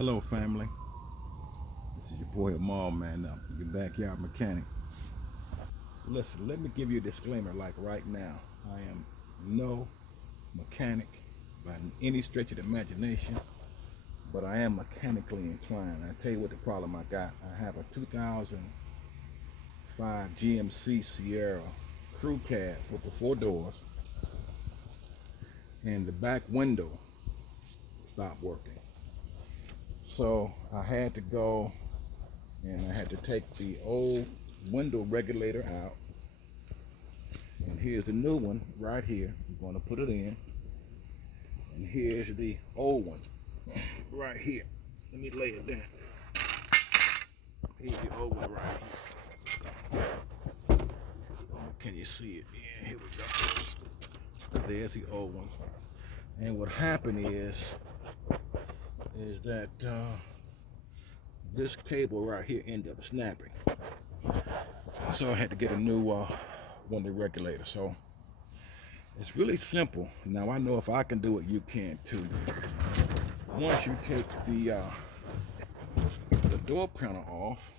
Hello, family. This is your boy Amal, man, your backyard mechanic. Listen, let me give you a disclaimer like right now. I am no mechanic by any stretch of the imagination, but I am mechanically inclined. I tell you what the problem I got. I have a 2005 GMC Sierra Crew Cab with the 4 doors, and the back window stopped working. So I had to go and I had to take the old window regulator out, and here's the new one right here. We're going to put it in, and here's the old one right here. Let me lay it down. Here's the old one right here. Can you see it? Yeah, here we go. There's the old one. And what happened is that this cable right here ended up snapping. So I had to get a new window regulator. So it's really simple. Now I know if I can do it, you can too. Once you take the door panel off,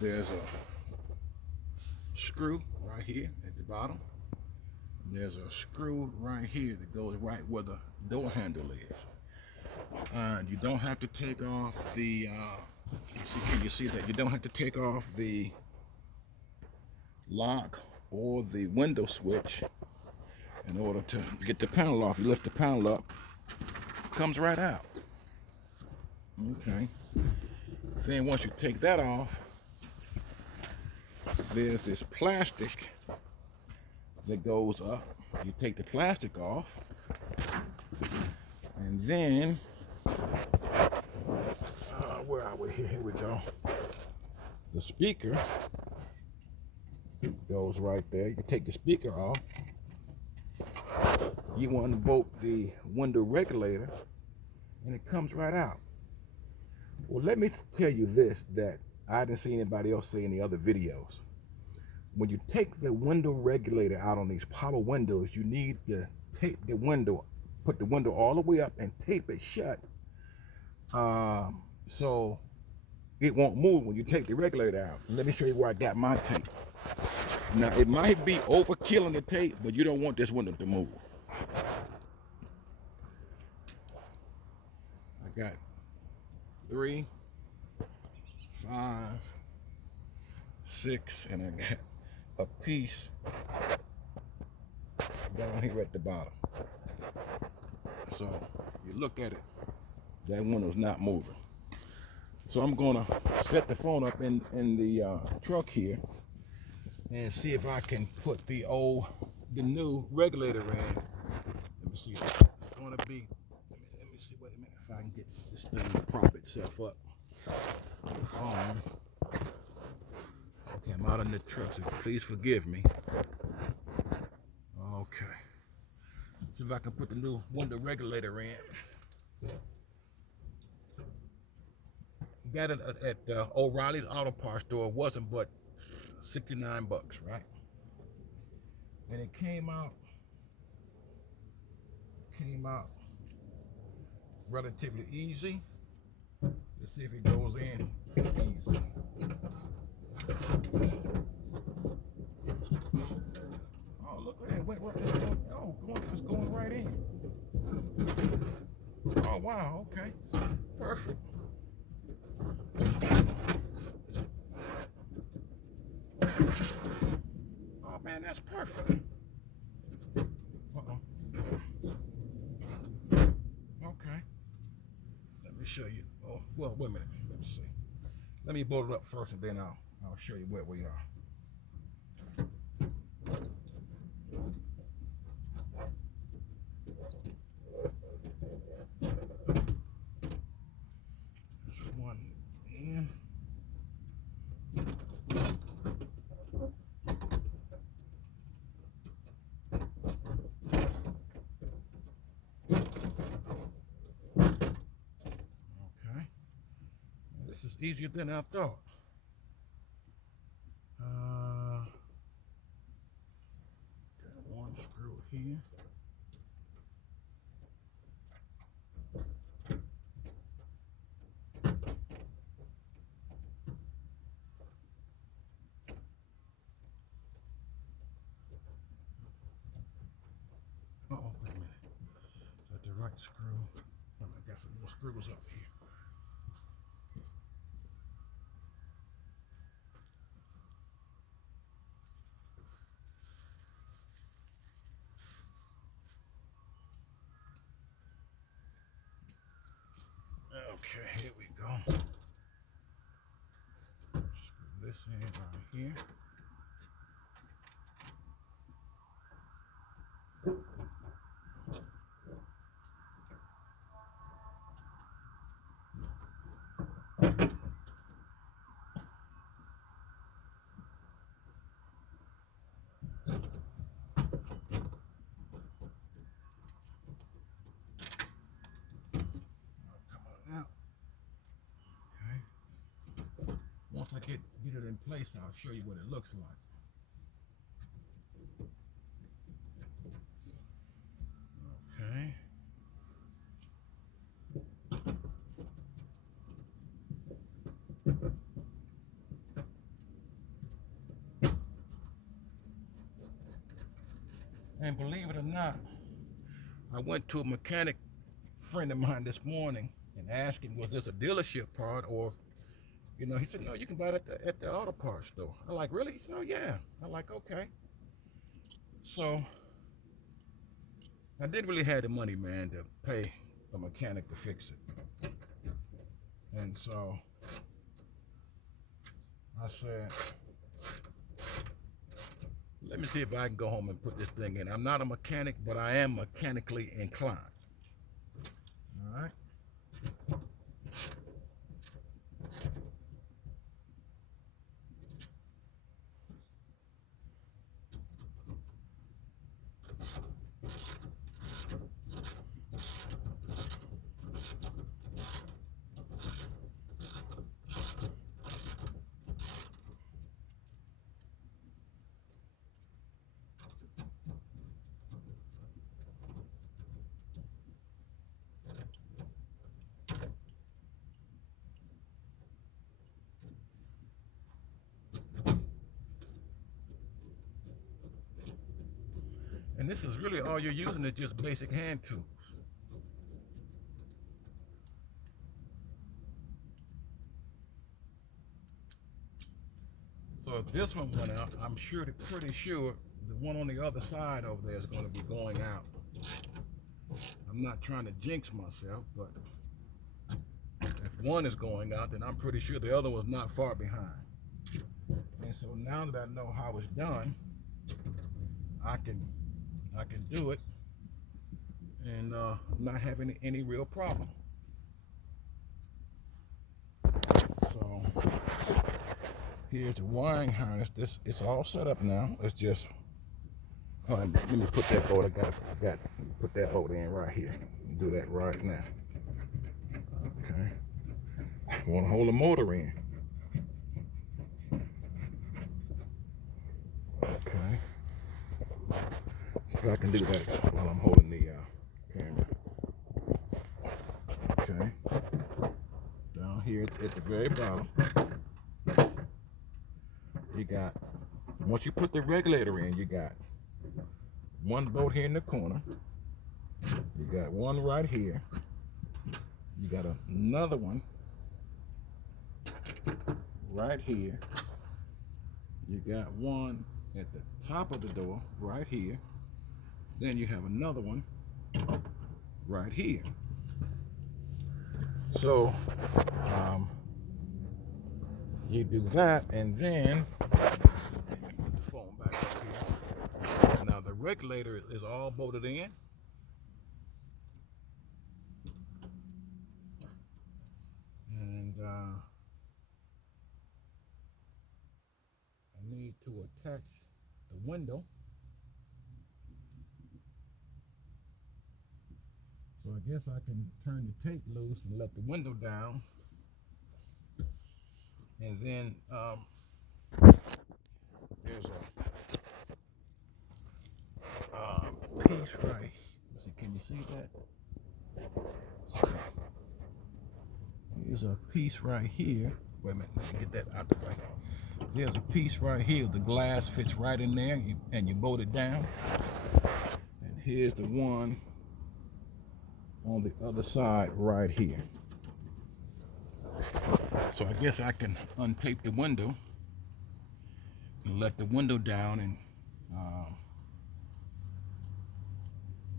there's a screw right here at the bottom. There's a screw right here that goes right where the door handle is. You don't have to take off the, can you see that? You don't have to take off the lock or the window switch in order to get the panel off. You lift the panel up, it comes right out. Okay. Then once you take that off, there's this plastic that goes up. You take the plastic off, and then where are we here? Here we go. The speaker goes right there. You take the speaker off. You unbolt the window regulator, and it comes right out. Well, let me tell you this that I didn't see anybody else say in the other videos. When you take the window regulator out on these power windows, you need to tape the window, put the window all the way up and tape it shut, so it won't move when you take the regulator out. Let me show you where I got my tape. Now, it might be overkill in the tape, but you don't want this window to move. I got 3, 5, 6, and I got a piece down here at the bottom. So you look at it, that window's not moving. So I'm gonna set the phone up in the truck here and see if I can put the new regulator in. Let me see. It's gonna be. Let me see. Wait a minute if I can get this thing to prop itself up. The phone. Okay, I'm out in the truck, so please forgive me. Okay. See if I can put the new window regulator in. Got it at O'Reilly's Auto Parts store. It wasn't but $69, right? And it came out relatively easy. Let's see if it goes in easy. Oh, look at that. It's going right in. Oh, wow. Okay. Perfect. Oh, man, that's perfect. Okay. Let me show you. Oh, well, wait a minute. Let's see. Let me bolt it up first, and then I'll show you where we are. This one in. Okay. This is easier than I thought. Got one screw here. right screw. And I got some more screws up here. Okay, here we go. Screw this in right here. Once I get it in place, I'll show you what it looks like. Okay. And believe it or not, I went to a mechanic friend of mine this morning and asked him, was this a dealership part or, you know, he said, no, you can buy it at the auto parts store. I'm like, really? He said, oh yeah. I'm like, okay. So I didn't really have the money, man, to pay a mechanic to fix it. And so I said, let me see if I can go home and put this thing in. I'm not a mechanic, but I am mechanically inclined. All right. And this is really all you're using is just basic hand tools. So if this one went out, I'm pretty sure the one on the other side over there is going to be going out. I'm not trying to jinx myself, but if one is going out, then I'm pretty sure the other one's not far behind. And so now that I know how it's done, I can do it and not have any real problem. So here's the wiring harness. It's all set up now. It's just let me put that bolt. I forgot to put that bolt in right here. Do that right now. Okay. I want to hold the motor in. Okay. So I can do that while I'm holding the camera. Okay. Down here at the very bottom, you got, once you put the regulator in, you got one bolt here in the corner. You got one right here. You got another one right here. You got one at the top of the door right here. Then you have another one right here. So you do that, and then put the phone back up here. Now the regulator is all bolted in. And I need to attach the window. So I guess I can turn the tape loose and let the window down. And then there's a piece right. Let's see, can you see that? So, here's a piece right here. Wait a minute, let me get that out the way. There's a piece right here. The glass fits right in there, and you bolt it down. And here's the one on the other side right here. So I guess I can untape the window and let the window down and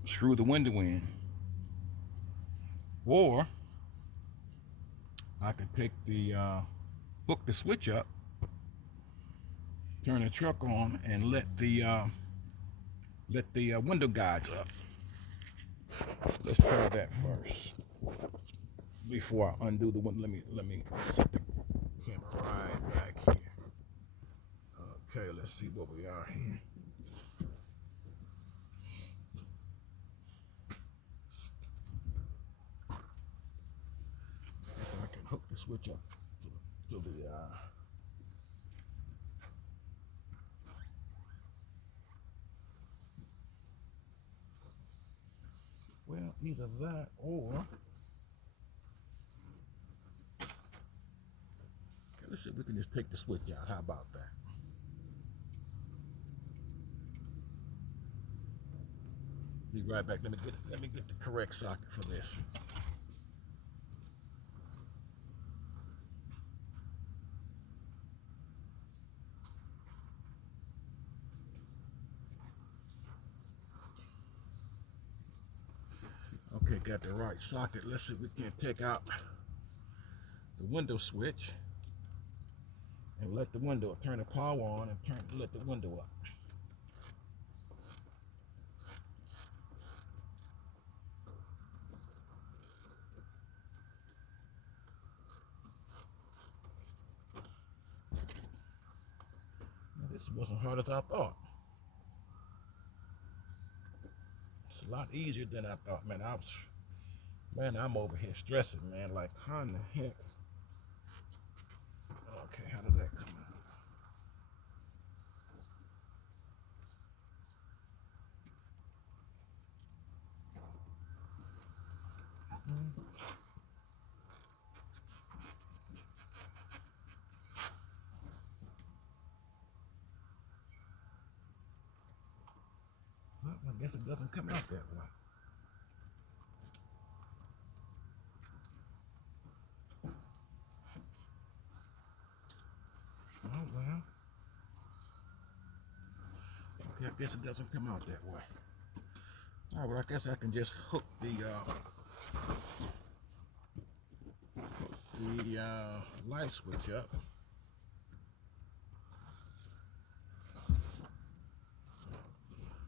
screw the window in. Or I could take the hook the switch up, turn the truck on, and let the window guides up. Let's try that first before I undo the window. Let me set the camera right back here. Okay, let's see what we are here. So I can hook the switch up to the well, either that or okay, let's see if we can just take the switch out. How about that? Be right back. Let me get the correct socket for this. Okay, got the right socket. Let's see if we can take out the window switch and let the window turn the power on and let the window up. Now, this wasn't hard as I thought. It's a lot easier than I thought, man. I'm over here stressing, man. Like, how in the heck? Okay, how does that come out? Well, I guess it doesn't come out that way. Oh, well. Okay, I guess it doesn't come out that way. All right, well, I guess I can just hook the light switch up.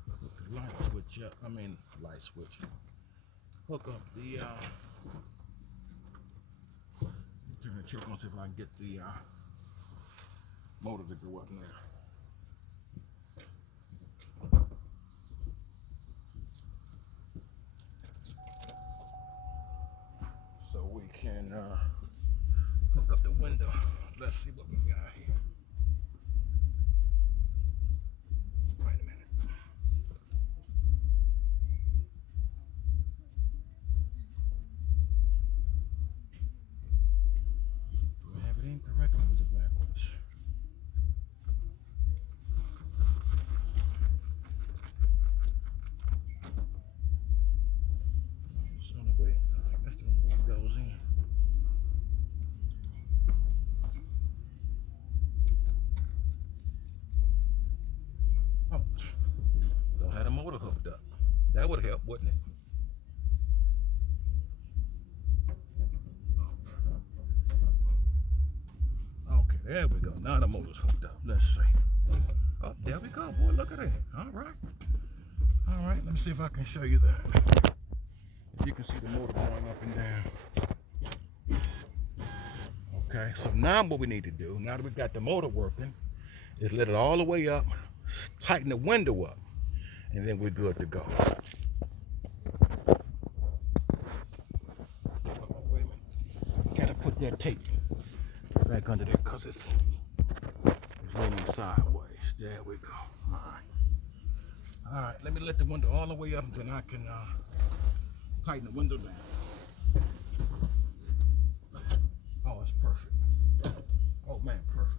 Hook the light switch up. Light switch. Hook up the turn the truck on, see if I can get the motor to go up now. So we can hook up the window. Let's see what we got here. Wait a minute. Do I have it incorrect or was it backwards? It's the only way. I think that's the only way it goes in. Oh, don't have the motor hooked up. That would help, wouldn't it? Okay, there we go. Now the motor's hooked up. Let's see. Oh, there we go, boy. Look at it. All right. All right, let me see if I can show you that. If you can see the motor going up and down. Okay, so now what we need to do, now that we've got the motor working, is let it all the way up, tighten the window up, and then we're good to go. Oh, wait a minute. Gotta put that tape back under there because it's leaning sideways. There we go. All right. All right, let me let the window all the way up, and then I can tighten the window down. Oh, it's perfect. Oh, man, perfect.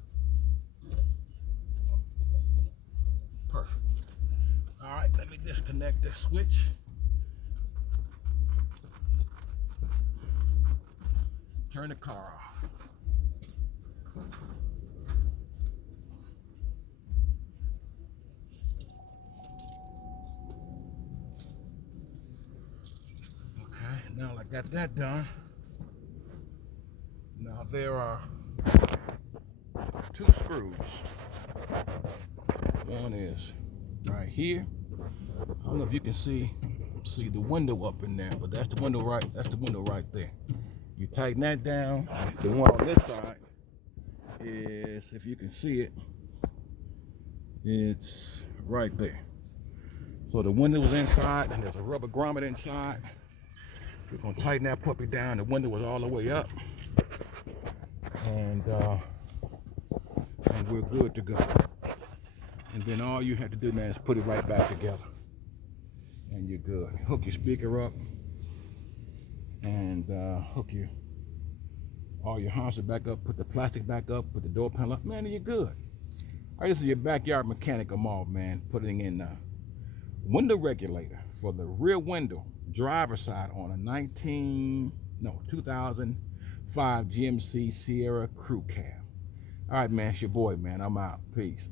Perfect. All right, let me disconnect the switch. turn the car off. Okay, now I got that done. Now there are 2 screws. One is right here. I don't know if you can see the window up in there, but that's the window right there. You tighten that down. The one on this side is, if you can see it, it's right there. So the window was inside and there's a rubber grommet inside. We're gonna tighten that puppy down. The window was all the way up. And we're good to go. And then all you have to do now is put it right back together. And you're good. Hook your speaker up and hook all your harnesses back up, put the plastic back up, put the door panel up, man, and you're good. All right, this is your backyard mechanic Amal, man, putting in a window regulator for the rear window, driver's side on a 2005 GMC Sierra Crew Cab. All right, man, it's your boy, man. I'm out. Peace.